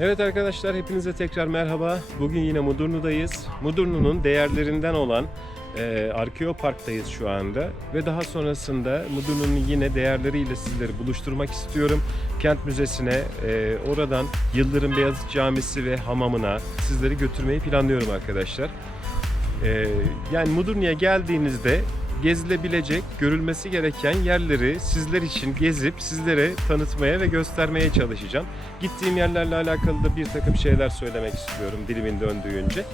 Evet arkadaşlar, hepinize tekrar merhaba. Bugün yine Mudurnu'dayız. Mudurnu'nun değerlerinden olan Arkeopark'tayız şu anda. Ve daha sonrasında Mudurnu'nun yine değerleriyle sizleri buluşturmak istiyorum. Kent Müzesi'ne, oradan Yıldırım Beyazıt Camisi ve hamamına sizleri götürmeyi planlıyorum arkadaşlar. Yani Mudurnu'ya geldiğinizde gezilebilecek, görülmesi gereken yerleri sizler için gezip sizlere tanıtmaya ve göstermeye çalışacağım. Gittiğim yerlerle alakalı da bir takım şeyler söylemek istiyorum dilimin döndüğünce.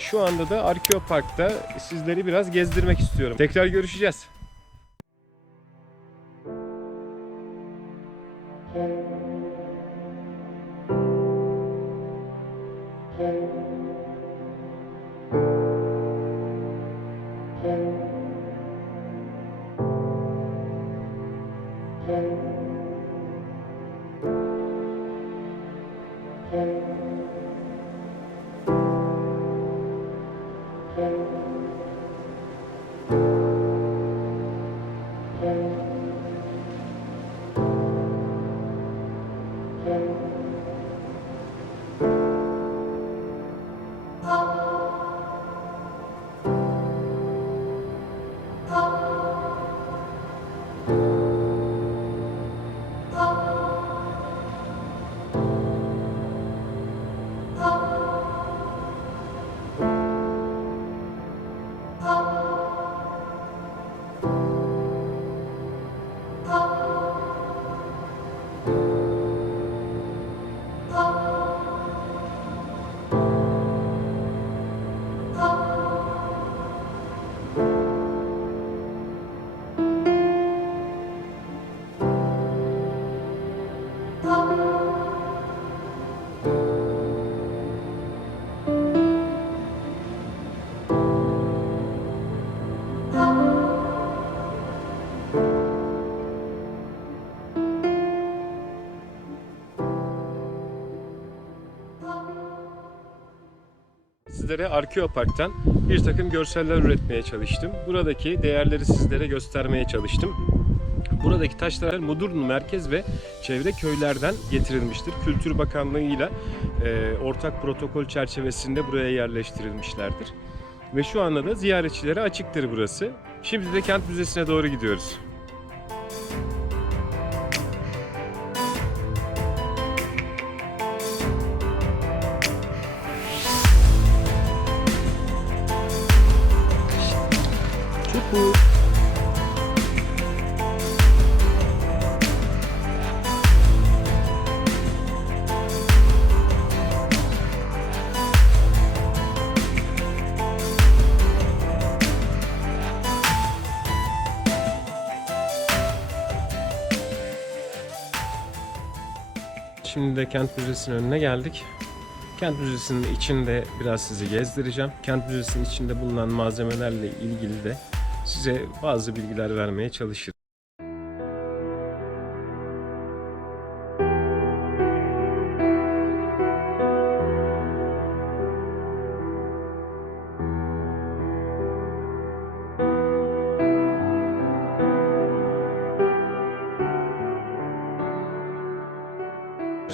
Şu anda da Arkeopark'ta sizleri biraz gezdirmek istiyorum. Tekrar görüşeceğiz. Sizlere Arkeopark'tan bir takım görseller üretmeye çalıştım. Buradaki değerleri sizlere göstermeye çalıştım. Buradaki taşlar Mudurnu merkez ve çevre köylerden getirilmiştir. Kültür Bakanlığı'yla ortak protokol çerçevesinde buraya yerleştirilmişlerdir. Ve şu anda da ziyaretçilere açıktır burası. Şimdi de Kent Müzesi'ne doğru gidiyoruz. Şimdi de Kent Müzesi'nin önüne geldik. Kent Müzesi'nin içinde biraz sizi gezdireceğim. Kent Müzesi'nin içinde bulunan malzemelerle ilgili de size bazı bilgiler vermeye çalışırım.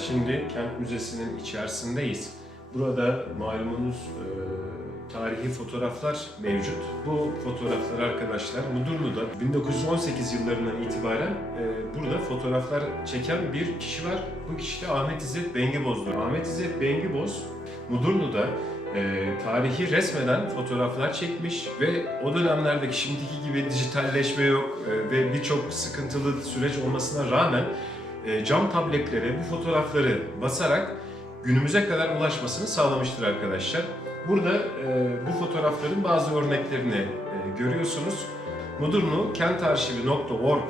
Şimdi Kent Müzesi'nin içerisindeyiz. Burada malumunuz tarihi fotoğraflar mevcut. Bu fotoğraflar arkadaşlar Mudurnu'da 1918 yıllarından itibaren burada fotoğraflar çeken bir kişi var. Bu kişi de Ahmet İzzet Bengiboz'dur. Ahmet İzzet Bengiboz Mudurnu'da tarihi resmeden fotoğraflar çekmiş ve o dönemlerdeki şimdiki gibi dijitalleşme yok ve birçok sıkıntılı süreç olmasına rağmen cam tabletlere bu fotoğrafları basarak günümüze kadar ulaşmasını sağlamıştır arkadaşlar. Burada bu fotoğrafların bazı örneklerini görüyorsunuz. mudurnu-kentarşivi.org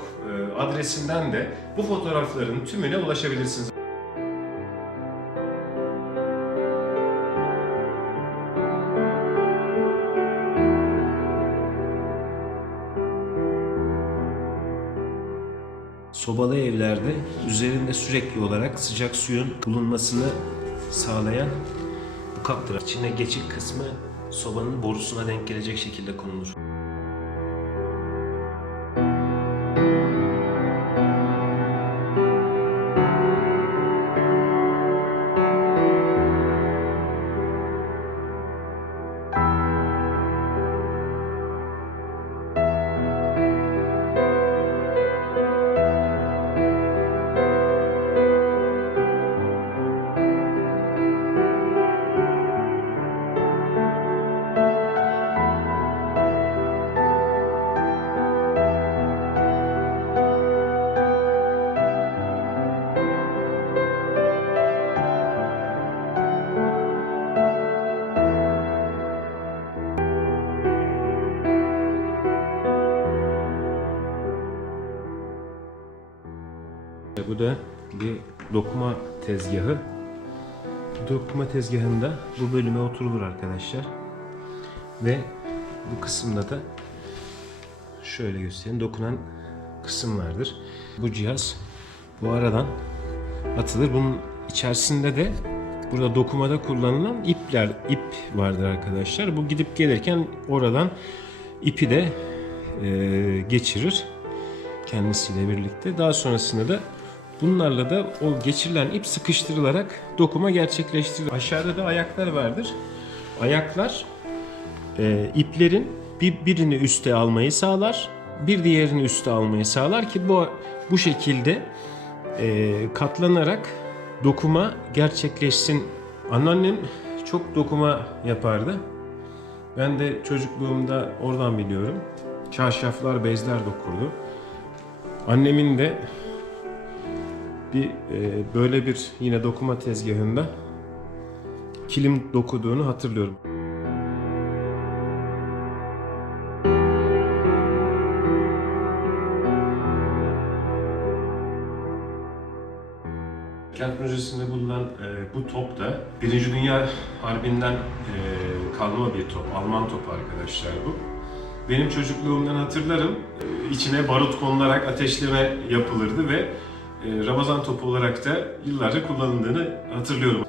adresinden de bu fotoğrafların tümüne ulaşabilirsiniz. Sobalı evlerde üzerinde sürekli olarak sıcak suyun bulunmasını sağlayan bu kaptır. İçine geçik kısmı sobanın borusuna denk gelecek şekilde konulur. Bu da bir dokuma tezgahı. Dokuma tezgahında bu bölüme oturulur arkadaşlar. Ve bu kısımda da şöyle göstereyim, dokunan kısım vardır. Bu cihaz bu aradan atılır. Bunun içerisinde de burada dokumada kullanılan ip vardır arkadaşlar. Bu gidip gelirken oradan ipi de geçirir kendisiyle birlikte. Daha sonrasında da bunlarla da o geçirilen ip sıkıştırılarak dokuma gerçekleştirilir. Aşağıda da ayaklar vardır. Ayaklar iplerin birini üste almayı sağlar, bir diğerini üste almayı sağlar ki bu şekilde katlanarak dokuma gerçekleşsin. Anneannem çok dokuma yapardı. Ben de çocukluğumda oradan biliyorum. Çarşaflar, bezler dokurdu. Annemin de böyle bir yine dokuma tezgahında kilim dokuduğunu hatırlıyorum. Kent Müzesi'nde bulunan bu top da Birinci Dünya Harbi'nden kalma bir top. Alman topu arkadaşlar bu. Benim çocukluğumdan hatırlarım. İçine barut konularak ateşleme yapılırdı ve Ramazan topu olarak da yıllarca kullanıldığını hatırlıyorum.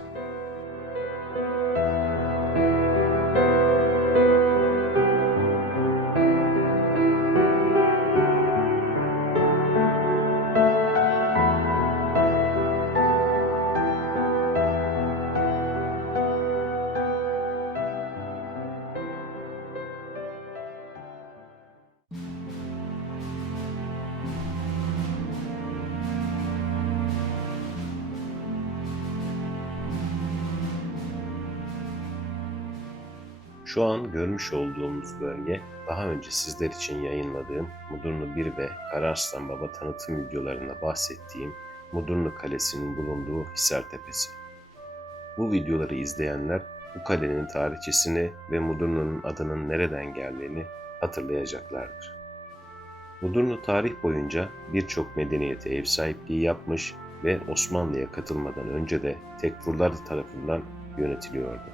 Şu an görmüş olduğumuz bölge, daha önce sizler için yayınladığım Mudurnu 1 ve Kararslan Baba tanıtım videolarında bahsettiğim Mudurnu Kalesi'nin bulunduğu Hisar Tepesi. Bu videoları izleyenler bu kalenin tarihçesini ve Mudurnu'nun adının nereden geldiğini hatırlayacaklardır. Mudurnu tarih boyunca birçok medeniyete ev sahipliği yapmış ve Osmanlı'ya katılmadan önce de Tekfurlar tarafından yönetiliyordu.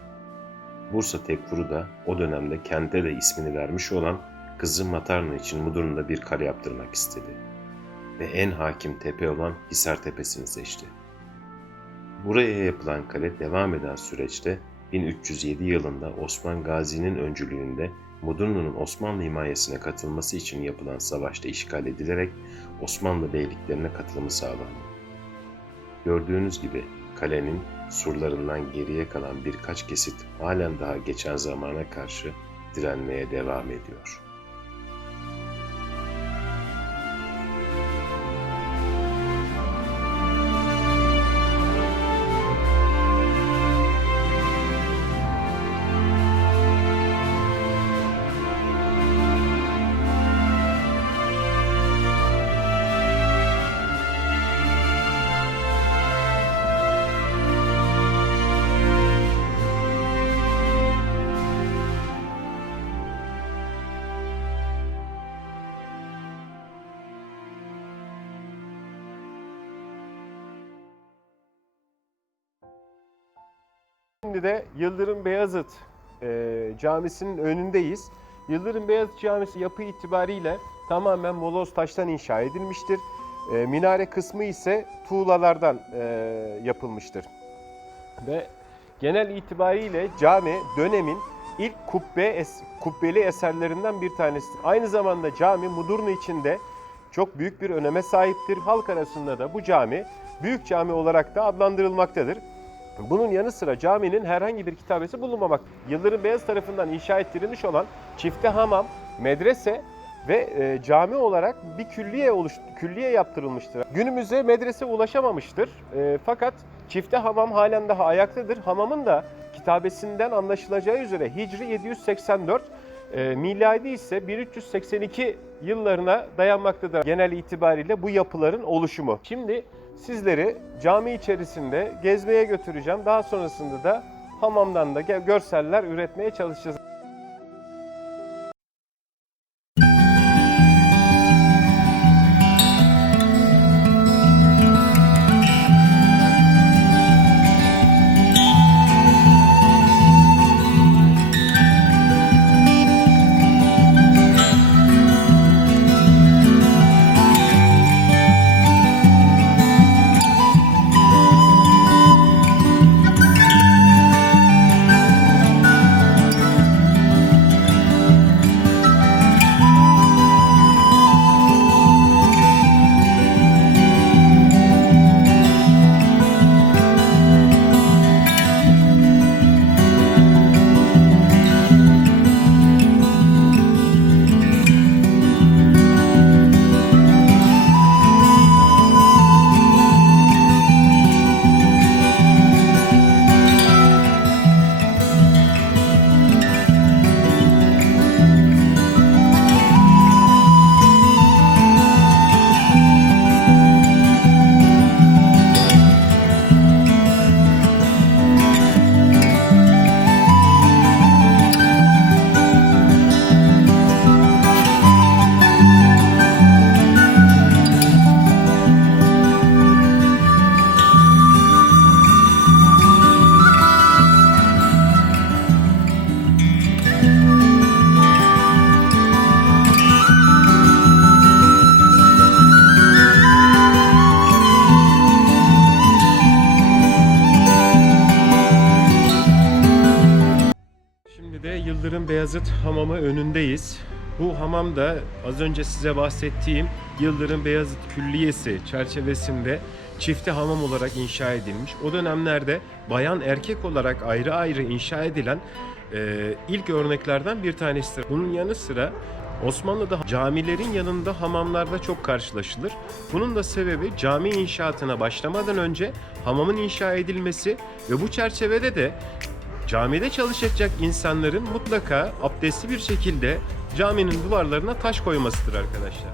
Bursa Tekfuru da o dönemde kente de ismini vermiş olan kızı Matarna için Mudurnu'da bir kale yaptırmak istedi. Ve en hakim tepe olan Hisar Tepesi'ni seçti. Buraya yapılan kale devam eden süreçte 1307 yılında Osman Gazi'nin öncülüğünde Mudurnu'nun Osmanlı himayesine katılması için yapılan savaşta işgal edilerek Osmanlı beyliklerine katılımı sağlandı. Gördüğünüz gibi kalenin surlarından geriye kalan birkaç kesit halen daha geçen zamana karşı direnmeye devam ediyor. Şimdi de Yıldırım Beyazıt Camisi'nin önündeyiz. Yıldırım Beyazıt Camisi yapı itibariyle tamamen moloz taştan inşa edilmiştir. Minare kısmı ise tuğlalardan yapılmıştır. Ve genel itibariyle cami dönemin ilk kubbeli eserlerinden bir tanesidir. Aynı zamanda cami Mudurnu içinde çok büyük bir öneme sahiptir. Halk arasında da bu cami büyük cami olarak da adlandırılmaktadır. Bunun yanı sıra caminin herhangi bir kitabesi bulunmamaktadır. Yıldırım Beyazıt tarafından inşa ettirilmiş olan çifte hamam, medrese ve cami olarak bir külliye yaptırılmıştır. Günümüze medrese ulaşamamıştır. Fakat çifte hamam halen daha ayaktadır. Hamamın da kitabesinden anlaşılacağı üzere Hicri 784, miladi ise 1382 yıllarına dayanmaktadır. Genel itibariyle bu yapıların oluşumu. Şimdi sizleri cami içerisinde gezmeye götüreceğim. Daha sonrasında da hamamdan da görseller üretmeye çalışacağız. Yıldırım Beyazıt Hamamı önündeyiz. Bu hamam da az önce size bahsettiğim Yıldırım Beyazıt Külliyesi çerçevesinde çifte hamam olarak inşa edilmiş. O dönemlerde bayan erkek olarak ayrı ayrı inşa edilen ilk örneklerden bir tanesidir. Bunun yanı sıra Osmanlı'da camilerin yanında hamamlarda çok karşılaşılır. Bunun da sebebi cami inşaatına başlamadan önce hamamın inşa edilmesi ve bu çerçevede de camide çalışacak insanların mutlaka abdestli bir şekilde caminin duvarlarına taş koymasıdır arkadaşlar.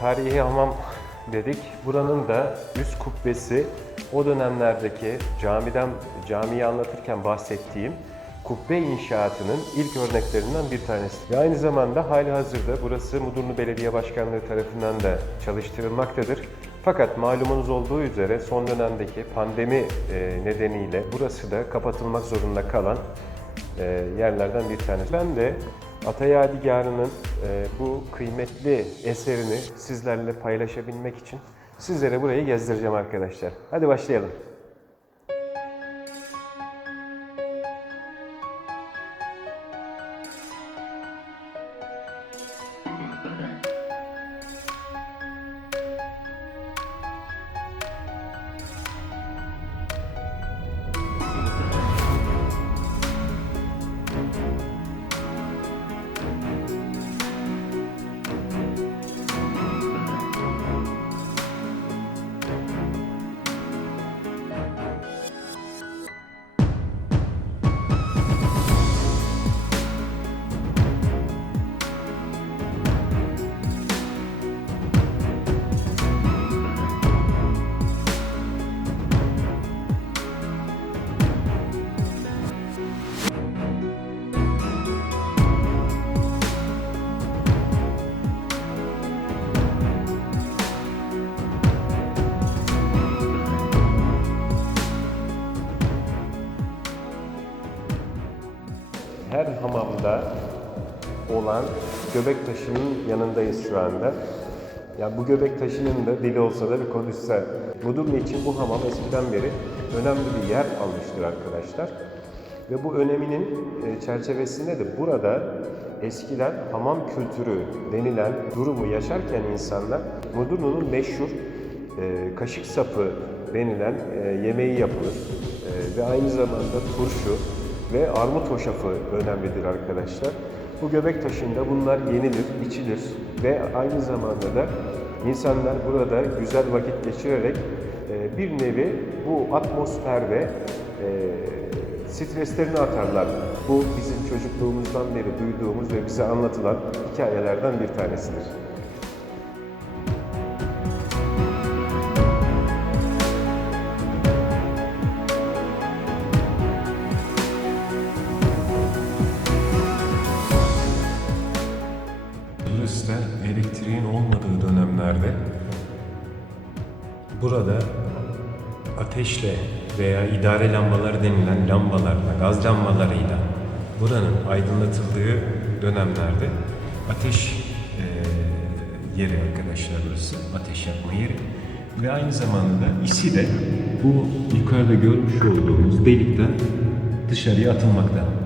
Tarihi hamam dedik. Buranın da üst kubbesi o dönemlerdeki camiyi anlatırken bahsettiğim kubbe inşaatının ilk örneklerinden bir tanesi. Ve aynı zamanda halihazırda burası Mudurnu Belediye Başkanlığı tarafından da çalıştırılmaktadır. Fakat malumunuz olduğu üzere son dönemdeki pandemi nedeniyle burası da kapatılmak zorunda kalan yerlerden bir tanesi. Ben de Ata Yadigarı'nın bu kıymetli eserini sizlerle paylaşabilmek için sizlere burayı gezdireceğim arkadaşlar. Hadi başlayalım. Her hamamda olan göbek taşının yanındayız şu anda. Yani bu göbek taşının da dili olsa da bir konuşsa. Mudurnu için bu hamam eskiden beri önemli bir yer almıştır arkadaşlar. Ve bu öneminin çerçevesinde de burada eskiden hamam kültürü denilen durumu yaşarken insanlar Mudurnu'nun meşhur kaşık sapı denilen yemeği yapılır. Ve aynı zamanda turşu ve armut hoşafı önemlidir arkadaşlar. Bu göbek taşında bunlar yenilir, içilir ve aynı zamanda da insanlar burada güzel vakit geçirerek bir nevi bu atmosferde streslerini atarlar. Bu bizim çocukluğumuzdan beri duyduğumuz ve bize anlatılan hikayelerden bir tanesidir. Burası da elektriğin olmadığı dönemlerde burada ateşle veya idare lambaları denilen lambalarla, gaz lambalarıyla buranın aydınlatıldığı dönemlerde ateş yeri arkadaşlar burası. Ateş yakma yeri. Ve aynı zamanda isi de bu yukarıda görmüş olduğumuz delikten dışarıya atılmakta.